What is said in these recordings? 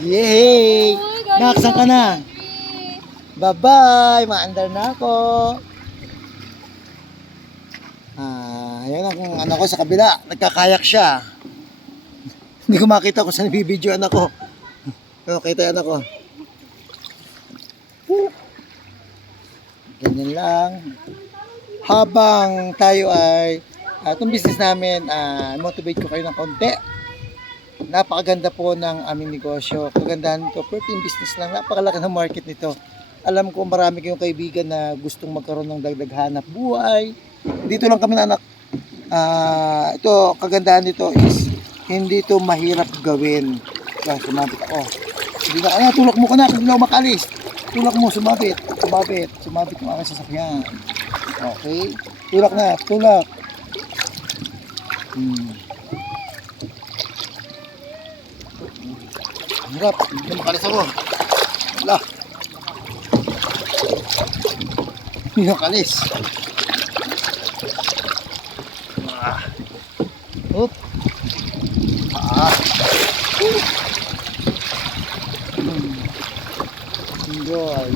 Yay! Nakaksan ka na. Bye-bye! Maandar na ako. Ayan ang ano ko sa kabila. Nagkakayak siya. Hindi ko makita kung saan bibidyoan ako. Kita yan ako. Ganyan lang. Habang tayo ay itong business namin, motivate ko kayo ng konti. Napakaganda po ng aming negosyo. Kagandahan nito, perfume business lang. Napakalaki ng market nito. Alam ko marami kayong kaibigan na gustong magkaroon ng dagdag hanap buhay. Dito lang kami na anak. Ito, kagandahan nito is hindi ito mahirap gawin. Sumabit ako. Hindi na, tulak mo ka na, hindi na ako makalis. Tulak mo, sumabit yung aking sasakyan. Okay? Tulak na, tulak. Hirap, hindi na makalis ako. Wala. Hindi na makalis. Oop. Enjoy.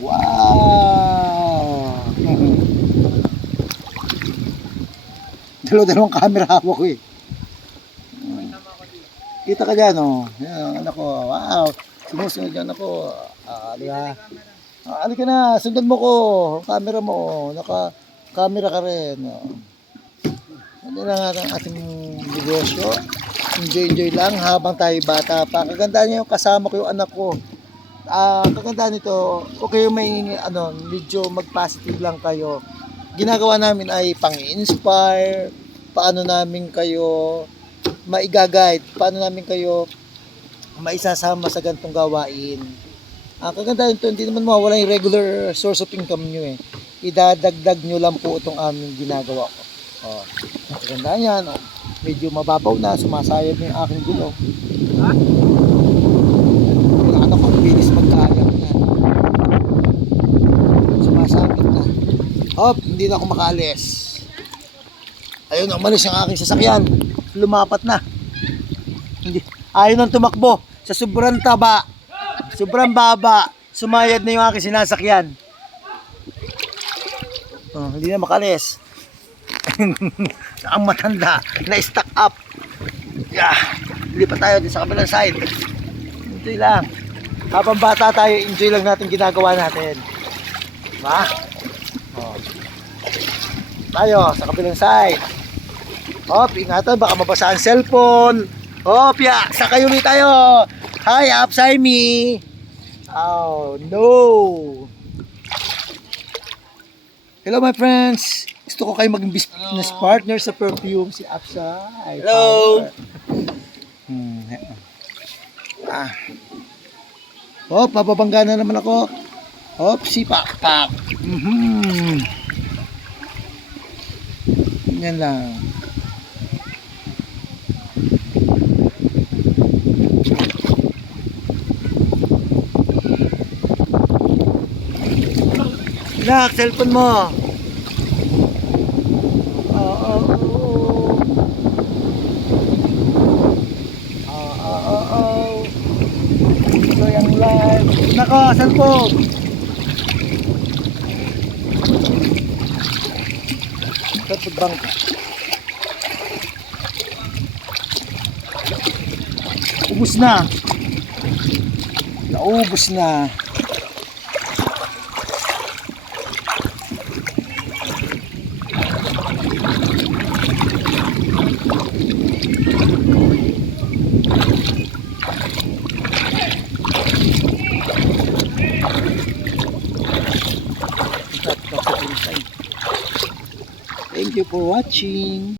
Wow. Dalawang camera hawak ko eh. Kita ka dyan oh. Yan, anak ko. Wow. Sumusunod dyan ako. Halika. Halika na. Sundan mo ko. Camera mo. Naka-camera ka rin. Ano lang ang ating negosyo. Enjoy lang habang tayo bata pa. Kaganda niya yung kasama ko yung anak ko. Kaganda nito. Okay may medyo mag-positive lang kayo. Ginagawa namin ay pang-inspire. Paano namin kayo maiga-guide, paano namin kayo maisasama sa ganitong gawain. Kaganda nito, hindi naman mawala yung regular source of income nyo eh. Idadagdag nyo lang po itong aming ginagawa ko. Kaganda yan. Medyo mababaw na, sumasayad na yung aking gulong. Yung anak ko, bilis magkayak na. Sumasabit na. Hindi na ako makaalis. Ayun, umalis yung aking sasakyan. Lumapat na. Ayaw nang tumakbo. Sa sobrang taba, sobrang baba, sumayad na yung aking sinasakyan. Hindi na makalis. Ang matanda na stack up. Lipat tayo din sa kabilang side. Enjoy lang. Habang bata tayo, enjoy lang natin ginagawa natin. Diba? Tayo sa kabilang side. Ingatan, baka mabasa ang cellphone. Sakay ulit tayo. Hi, upside me. Oh, no. Hello, my friends. Gusto ko kayo maging business partner sa perfume, si Upside. Hello. Mababangga na naman ako. Sipak. Yan lang. Nak, cellphone mo. Ito yung live. Nako, cellphone. Cellphone bang. Ubus na. Naubos na. Thank you for watching.